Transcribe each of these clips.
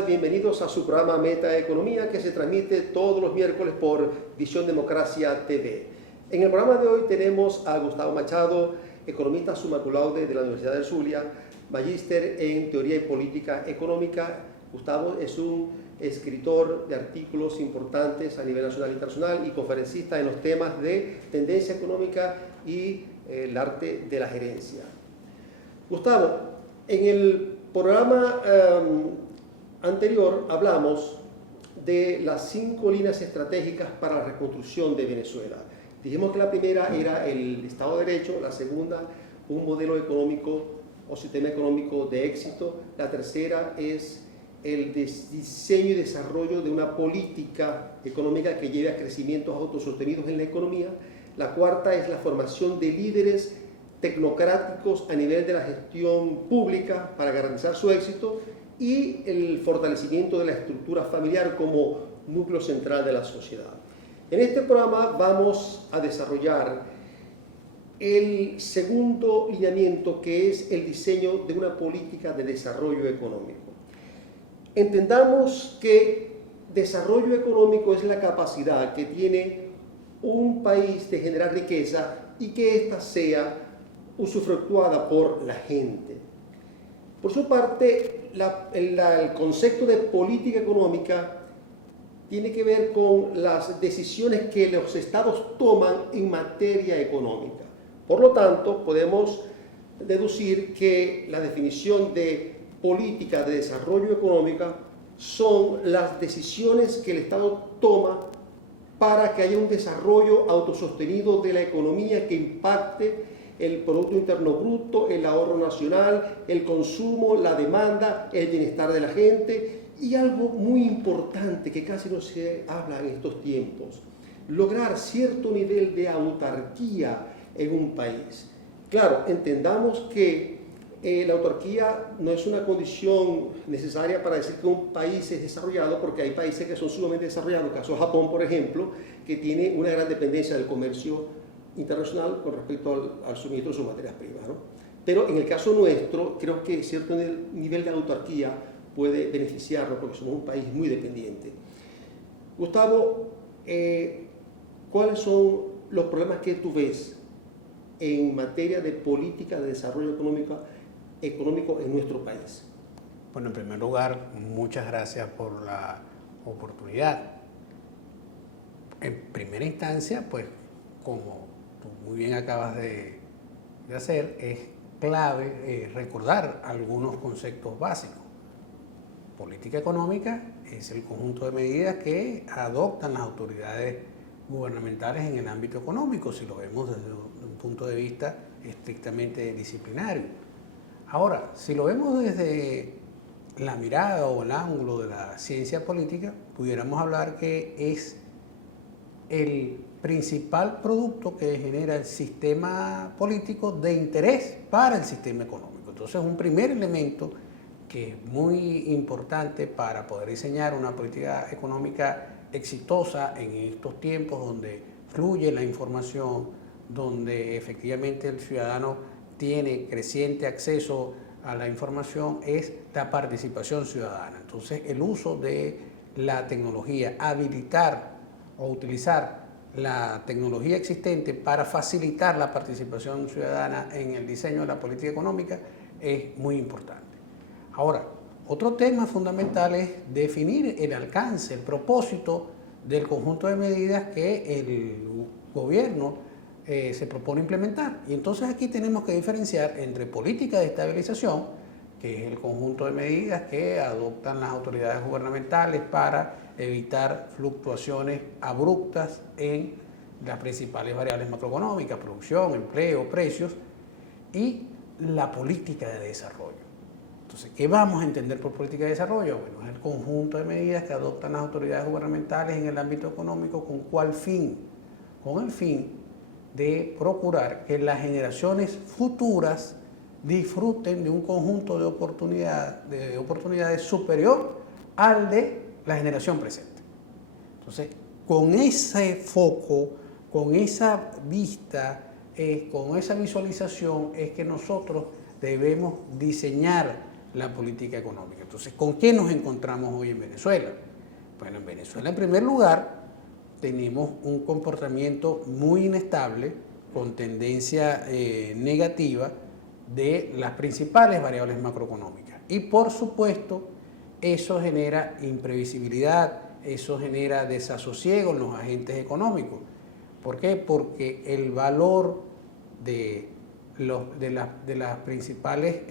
tal? Bienvenidos a su programa Meta Economía, que se transmite todos los miércoles por Visión Democracia TV. En el programa de hoy tenemos a Gustavo Machado, economista summa cum laude de la Universidad del Zulia, magíster en Teoría y Política Económica. Gustavo es un escritor de artículos importantes a nivel nacional e internacional y conferencista en los temas de tendencia económica y el arte de la gerencia. Gustavo, en el programa anterior hablamos de las 5 líneas estratégicas para la reconstrucción de Venezuela. Dijimos que la primera era el Estado de Derecho, la segunda un modelo económico o sistema económico de éxito, la tercera es el diseño y desarrollo de una política económica que lleve a crecimientos autosostenidos en la economía, la cuarta es la formación de líderes tecnocráticos a nivel de la gestión pública para garantizar su éxito y el fortalecimiento de la estructura familiar como núcleo central de la sociedad. En este programa vamos a desarrollar el segundo lineamiento, que es el diseño de una política de desarrollo económico. Entendamos que desarrollo económico es la capacidad que tiene un país de generar riqueza y que ésta sea usufructuada por la gente. Por su parte, el concepto de política económica tiene que ver con las decisiones que los estados toman en materia económica. Por lo tanto, podemos deducir que la definición de política de desarrollo económica son las decisiones que el Estado toma para que haya un desarrollo autosostenido de la economía que impacte el Producto Interno Bruto, el ahorro nacional, el consumo, la demanda, el bienestar de la gente y algo muy importante que casi no se habla en estos tiempos, lograr cierto nivel de autarquía en un país. Claro, entendamos que la autarquía no es una condición necesaria para decir que un país es desarrollado, porque hay países que son sumamente desarrollados, caso Japón, por ejemplo, que tiene una gran dependencia del comercio internacional con respecto al suministro de sus materias primas, ¿no? Pero en el caso nuestro, creo que cierto nivel de autarquía puede beneficiarnos porque somos un país muy dependiente. Gustavo, ¿cuáles son los problemas que tú ves en materia de política de desarrollo económico en nuestro país? Bueno, en primer lugar, muchas gracias por la oportunidad. En primera instancia, pues, como tú muy bien acabas de hacer, es clave recordar algunos conceptos básicos. Política económica es el conjunto de medidas que adoptan las autoridades gubernamentales en el ámbito económico, si lo vemos desde un punto de vista estrictamente disciplinario. Ahora, si lo vemos desde la mirada o el ángulo de la ciencia política, pudiéramos hablar que es el principal producto que genera el sistema político de interés para el sistema económico. Entonces, un primer elemento que es muy importante para poder diseñar una política económica exitosa en estos tiempos donde fluye la información, donde efectivamente el ciudadano tiene creciente acceso a la información, es la participación ciudadana. Entonces, el uso de la tecnología, habilitar o utilizar la tecnología existente para facilitar la participación ciudadana en el diseño de la política económica es muy importante. Ahora, otro tema fundamental es definir el alcance, el propósito del conjunto de medidas que el gobierno se propone implementar. Y entonces aquí tenemos que diferenciar entre política de estabilización, que es el conjunto de medidas que adoptan las autoridades gubernamentales para evitar fluctuaciones abruptas en las principales variables macroeconómicas, producción, empleo, precios, y la política de desarrollo. Entonces, ¿qué vamos a entender por política de desarrollo? Bueno, es el conjunto de medidas que adoptan las autoridades gubernamentales en el ámbito económico. ¿Con cuál fin? Con el fin de procurar que las generaciones futuras disfruten de un conjunto de oportunidades superior al de la generación presente. Entonces, con ese foco, con esa vista, con esa visualización es que nosotros debemos diseñar la política económica. Entonces, ¿con qué nos encontramos hoy en Venezuela? Bueno, en Venezuela, en primer lugar, tenemos un comportamiento muy inestable, con tendencia negativa de las principales variables macroeconómicas. Y por supuesto, eso genera imprevisibilidad, eso genera desasosiego en los agentes económicos. ¿Por qué? Porque el valor de los principales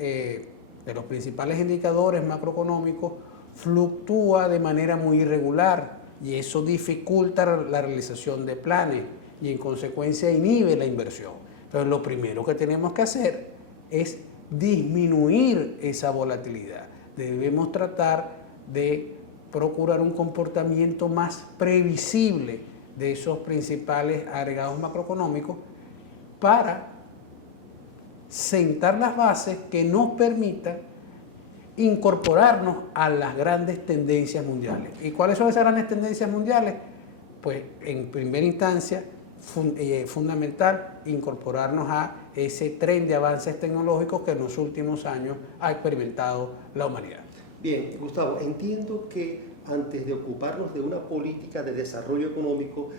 indicadores macroeconómicos fluctúa de manera muy irregular y eso dificulta la realización de planes y en consecuencia inhibe la inversión. Entonces lo primero que tenemos que hacer es disminuir esa volatilidad. Debemos tratar de procurar un comportamiento más previsible de esos principales agregados macroeconómicos para sentar las bases que nos permitan incorporarnos a las grandes tendencias mundiales. ¿Y cuáles son esas grandes tendencias mundiales? Pues en primera instancia, fundamental incorporarnos a ese tren de avances tecnológicos que en los últimos años ha experimentado la humanidad. Bien, Gustavo, entiendo que antes de ocuparnos de una política de desarrollo económico,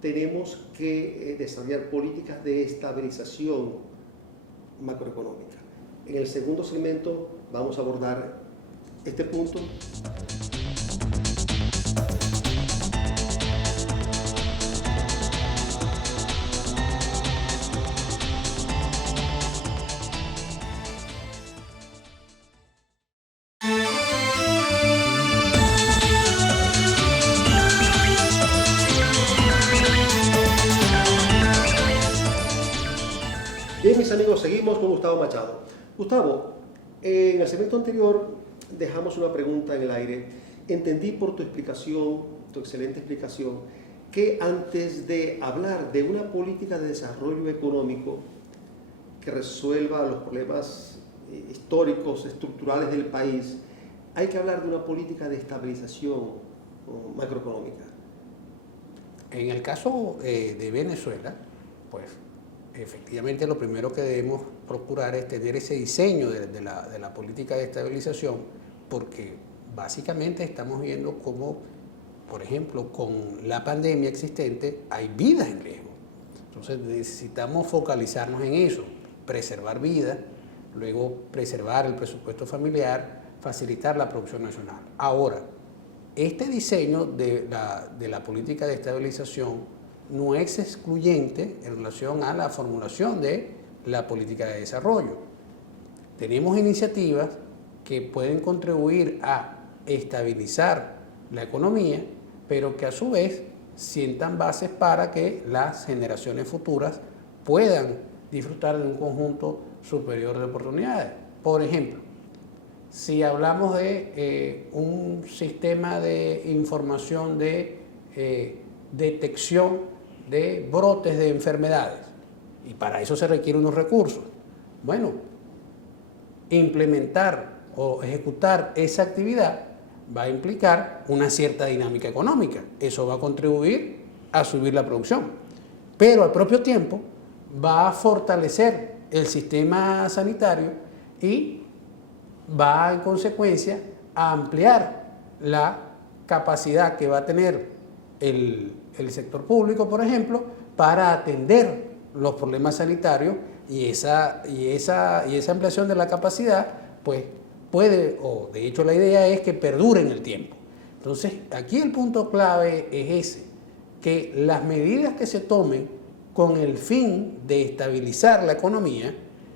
tenemos que desarrollar políticas de estabilización macroeconómica. En el segundo segmento vamos a abordar este punto. Bien, mis amigos, seguimos con Gustavo Machado. Gustavo, en el segmento anterior dejamos una pregunta en el aire. Entendí por tu explicación, tu excelente explicación, que antes de hablar de una política de desarrollo económico que resuelva los problemas históricos, estructurales del país, hay que hablar de una política de estabilización macroeconómica. En el caso de Venezuela, pues efectivamente lo primero que debemos procurar es tener ese diseño de la política de estabilización, porque básicamente estamos viendo cómo, por ejemplo, con la pandemia existente hay vidas en riesgo. Entonces necesitamos focalizarnos en eso, preservar vidas, luego preservar el presupuesto familiar, facilitar la producción nacional. Ahora, este diseño de la política de estabilización no es excluyente en relación a la formulación de la política de desarrollo. Tenemos iniciativas que pueden contribuir a estabilizar la economía, pero que a su vez sientan bases para que las generaciones futuras puedan disfrutar de un conjunto superior de oportunidades. Por ejemplo, si hablamos de un sistema de información de detección de brotes de enfermedades, y para eso se requieren unos recursos. Bueno, implementar o ejecutar esa actividad va a implicar una cierta dinámica económica. Eso va a contribuir a subir la producción, pero al propio tiempo va a fortalecer el sistema sanitario y va en consecuencia a ampliar la capacidad que va a tener el sector público, por ejemplo, para atender los problemas sanitarios y esa ampliación de la capacidad, pues puede, o de hecho la idea es que perdure en el tiempo. Entonces, aquí el punto clave es ese, que las medidas que se tomen con el fin de estabilizar la economía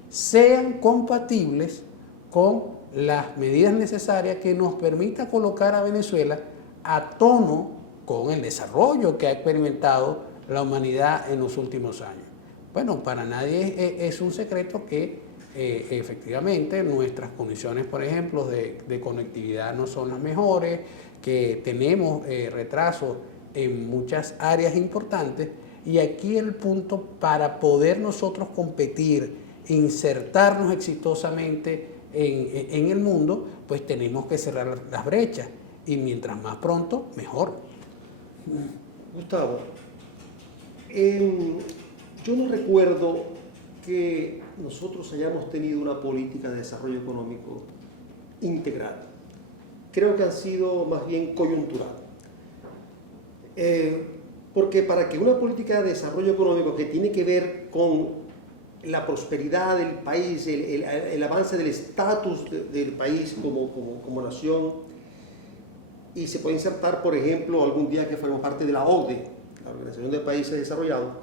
sean compatibles con las medidas necesarias que nos permita colocar a Venezuela a tono con el desarrollo que ha experimentado la humanidad en los últimos años. Bueno, para nadie es un secreto que efectivamente nuestras condiciones, por ejemplo, de conectividad no son las mejores, que tenemos retrasos en muchas áreas importantes, y aquí el punto para poder nosotros competir, insertarnos exitosamente en el mundo, pues tenemos que cerrar las brechas, y mientras más pronto, mejor. Gustavo, yo no recuerdo que nosotros hayamos tenido una política de desarrollo económico integral. Creo que han sido más bien coyuntural. Porque para que una política de desarrollo económico que tiene que ver con la prosperidad del país, el avance del estatus del país como nación, y se puede insertar, por ejemplo, algún día que fuéramos parte de la OCDE, la Organización de Países Desarrollados,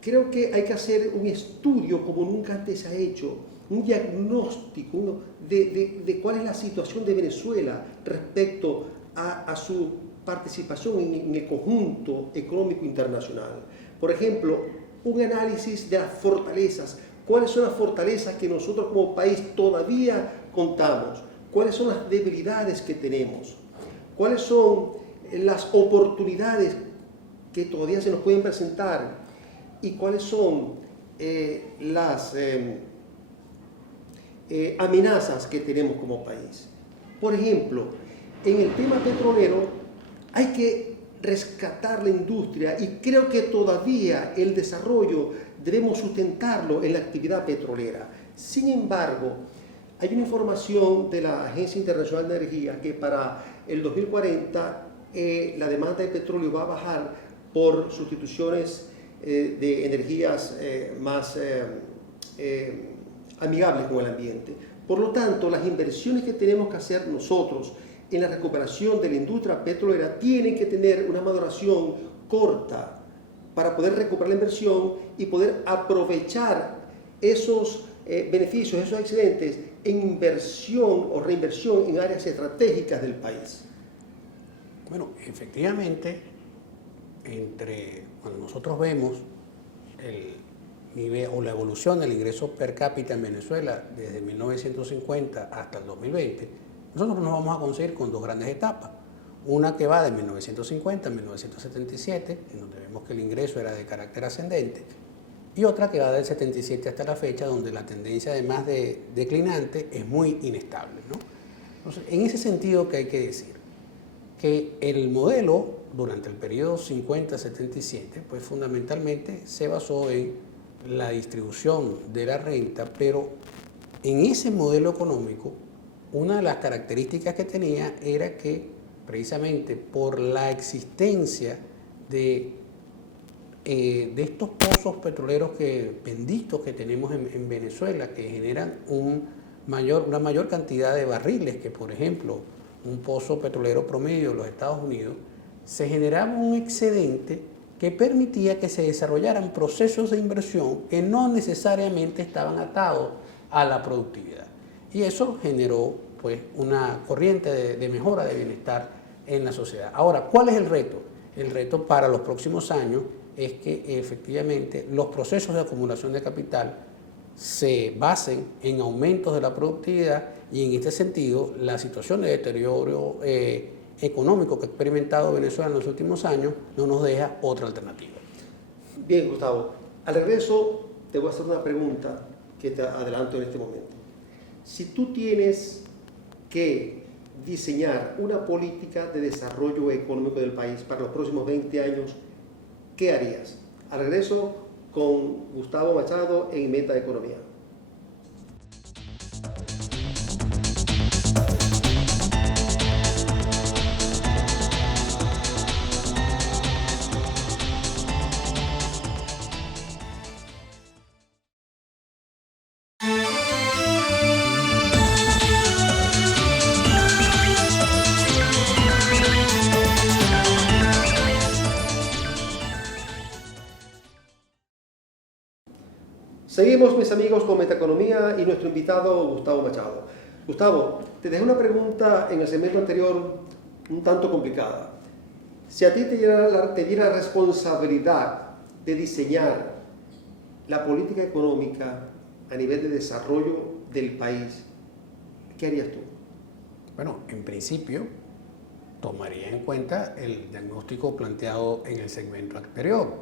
creo que hay que hacer un estudio como nunca antes se ha hecho, un diagnóstico de cuál es la situación de Venezuela respecto a su participación en el conjunto económico internacional. Por ejemplo, un análisis de las fortalezas. ¿Cuáles son las fortalezas que nosotros como país todavía contamos? ¿Cuáles son las debilidades que tenemos? ¿Cuáles son las oportunidades que todavía se nos pueden presentar? ¿Y cuáles son las amenazas que tenemos como país? Por ejemplo, en el tema petrolero hay que rescatar la industria y creo que todavía el desarrollo debemos sustentarlo en la actividad petrolera. Sin embargo, hay una información de la Agencia Internacional de Energía que para el 2040 la demanda de petróleo va a bajar por sustituciones de energías más amigables con el ambiente. Por lo tanto, las inversiones que tenemos que hacer nosotros en la recuperación de la industria petrolera tienen que tener una maduración corta para poder recuperar la inversión y poder aprovechar esos beneficios, esos excedentes en inversión o reinversión en áreas estratégicas del país. Bueno, efectivamente, cuando nosotros vemos el nivel o la evolución del ingreso per cápita en Venezuela desde 1950 hasta el 2020, nosotros nos vamos a conseguir con dos grandes etapas. Una que va de 1950 a 1977, en donde vemos que el ingreso era de carácter ascendente, y otra que va del 77 hasta la fecha, donde la tendencia además de declinante es muy inestable, ¿no? Entonces, en ese sentido, ¿qué hay que decir? Que el modelo durante el periodo 50-77, pues fundamentalmente se basó en la distribución de la renta, pero en ese modelo económico, una de las características que tenía era que precisamente por la existencia de estos pozos petroleros bendistos que tenemos en Venezuela, que generan una mayor cantidad de barriles que, por ejemplo, un pozo petrolero promedio de los Estados Unidos, se generaba un excedente que permitía que se desarrollaran procesos de inversión que no necesariamente estaban atados a la productividad. Y eso generó pues, una corriente de mejora de bienestar en la sociedad. Ahora, ¿cuál es el reto? El reto para los próximos años es que efectivamente los procesos de acumulación de capital se basen en aumentos de la productividad y en este sentido la situación de deterioro económico que ha experimentado Venezuela en los últimos años no nos deja otra alternativa. Bien, Gustavo, al regreso te voy a hacer una pregunta que te adelanto en este momento. Si tú tienes que diseñar una política de desarrollo económico del país para los próximos 20 años, ¿qué harías? Al regreso con Gustavo Machado en Meta Economía. Seguimos, mis amigos, con Metaeconomía y nuestro invitado Gustavo Machado. Gustavo, te dejé una pregunta en el segmento anterior un tanto complicada. Si a ti te diera la responsabilidad de diseñar la política económica a nivel de desarrollo del país, ¿qué harías tú? Bueno, en principio, tomaría en cuenta el diagnóstico planteado en el segmento anterior.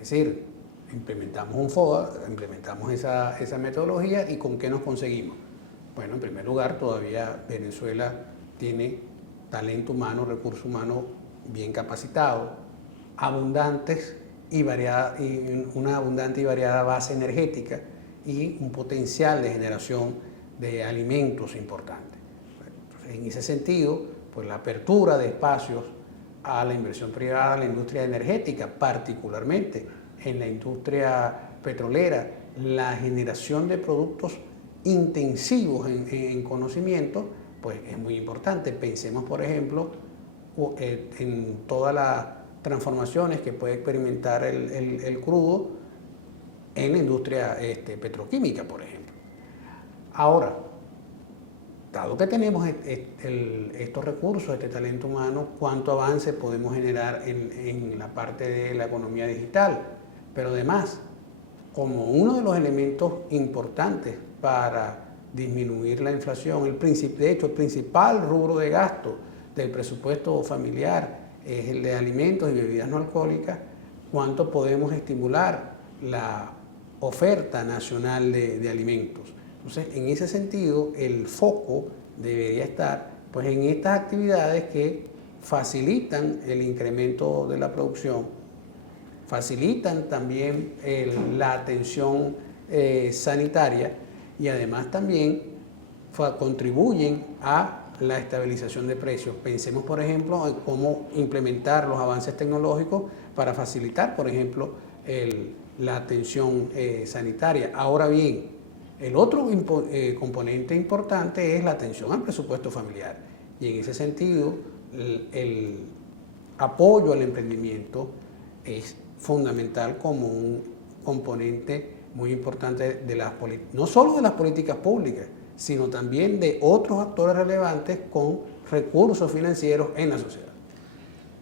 Es decir, implementamos un FOA, implementamos esa metodología y ¿con qué nos conseguimos? Bueno, en primer lugar, todavía Venezuela tiene talento humano, recurso humano bien capacitado, abundantes y una abundante y variada base energética y un potencial de generación de alimentos importante. Entonces, en ese sentido, pues la apertura de espacios a la inversión privada, a la industria energética, particularmente en la industria petrolera, la generación de productos intensivos en conocimiento, pues es muy importante. Pensemos, por ejemplo, en todas las transformaciones que puede experimentar el crudo en la industria petroquímica, por ejemplo. Ahora, dado que tenemos estos recursos, este talento humano, ¿cuánto avance podemos generar en la parte de la economía digital? Pero además, como uno de los elementos importantes para disminuir la inflación, de hecho, el principal rubro de gasto del presupuesto familiar es el de alimentos y bebidas no alcohólicas, ¿cuánto podemos estimular la oferta nacional de alimentos? Entonces, en ese sentido, el foco debería estar pues, en estas actividades que facilitan el incremento de la producción, facilitan también la atención sanitaria y además también contribuyen a la estabilización de precios. Pensemos, por ejemplo, en cómo implementar los avances tecnológicos para facilitar, por ejemplo, la atención sanitaria. Ahora bien, el otro componente importante es la atención al presupuesto familiar. Y en ese sentido, el apoyo al emprendimiento es fundamental como un componente muy importante de no solo de las políticas públicas, sino también de otros actores relevantes con recursos financieros en la sociedad.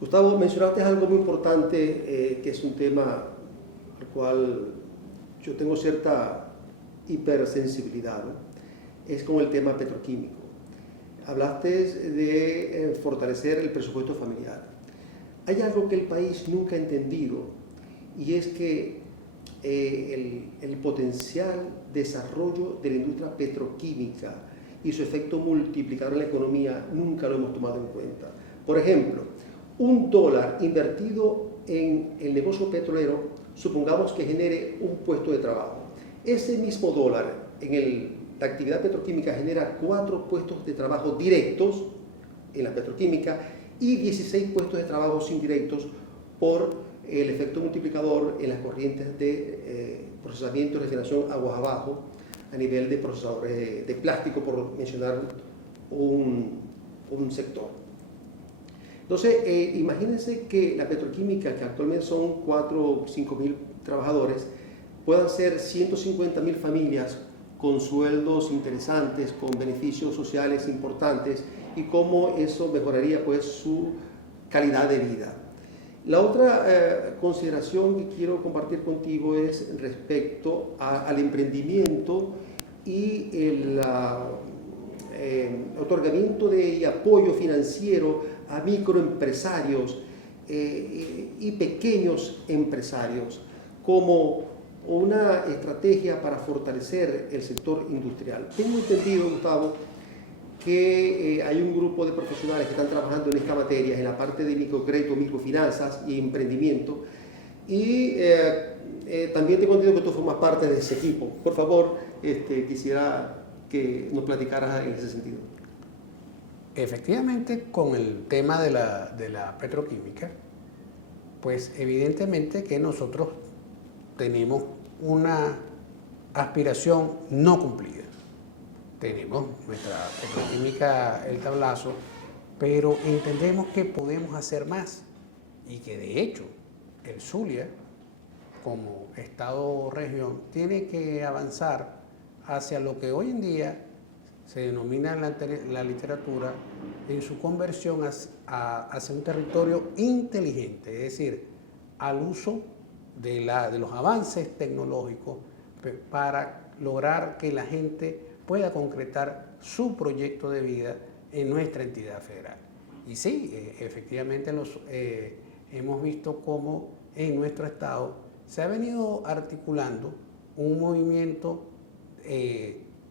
Gustavo, mencionaste algo muy importante, que es un tema al cual yo tengo cierta hipersensibilidad, ¿no? Es con el tema petroquímico. Hablaste de fortalecer el presupuesto familiar. Hay algo que el país nunca ha entendido y es que el potencial desarrollo de la industria petroquímica y su efecto multiplicador en la economía nunca lo hemos tomado en cuenta. Por ejemplo, $1 invertido en el negocio petrolero, supongamos que genere un puesto de trabajo. Ese mismo dólar en la actividad petroquímica genera 4 puestos de trabajo directos en la petroquímica y 16 puestos de trabajo indirectos por el efecto multiplicador en las corrientes de procesamiento y refinación aguas abajo a nivel de procesadores de plástico, por mencionar un sector. Entonces, imagínense que la petroquímica, que actualmente son 4 o 5 mil trabajadores, puedan ser 150.000 familias con sueldos interesantes, con beneficios sociales importantes y cómo eso mejoraría pues su calidad de vida. La otra consideración que quiero compartir contigo es respecto al emprendimiento y el otorgamiento de apoyo financiero a microempresarios y pequeños empresarios como una estrategia para fortalecer el sector industrial. Tengo entendido, Gustavo, que hay un grupo de profesionales que están trabajando en esta materia, en la parte de microcrédito, microfinanzas y emprendimiento. Y también tengo entendido que tú formas parte de ese equipo. Por favor, quisiera que nos platicaras en ese sentido. Efectivamente, con el tema de la petroquímica, pues evidentemente que nosotros tenemos una aspiración no cumplida. Tenemos nuestra petroquímica El Tablazo, pero entendemos que podemos hacer más y que de hecho el Zulia, como Estado-región, tiene que avanzar hacia lo que hoy en día se denomina en la literatura en su conversión hacia un territorio inteligente, es decir, al uso de los avances tecnológicos para lograr que la gente pueda concretar su proyecto de vida en nuestra entidad federal. Y sí, efectivamente hemos visto cómo en nuestro estado se ha venido articulando un movimiento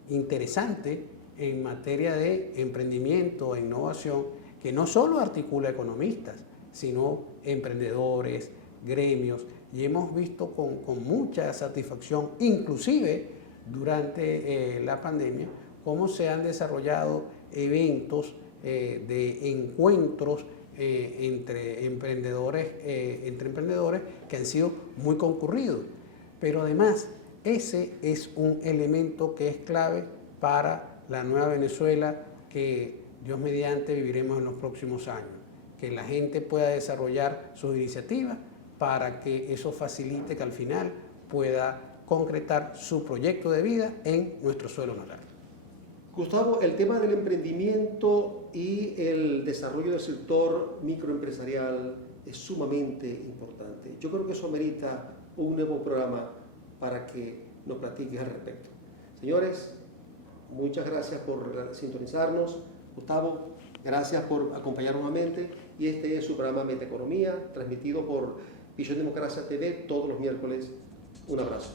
interesante en materia de emprendimiento e innovación que no solo articula economistas, sino emprendedores, gremios, y hemos visto con mucha satisfacción, inclusive durante la pandemia, cómo se han desarrollado eventos de encuentros entre emprendedores que han sido muy concurridos. Pero además, ese es un elemento que es clave para la nueva Venezuela que Dios mediante viviremos en los próximos años. Que la gente pueda desarrollar sus iniciativas para que eso facilite que al final pueda concretar su proyecto de vida en nuestro suelo natal. Gustavo, el tema del emprendimiento y el desarrollo del sector microempresarial es sumamente importante. Yo creo que eso amerita un nuevo programa para que nos platiques al respecto. Señores, muchas gracias por sintonizarnos. Gustavo, gracias por acompañarnos nuevamente. Y este es su programa Metaeconomía, transmitido por Visión Democracia TV todos los miércoles. Un abrazo.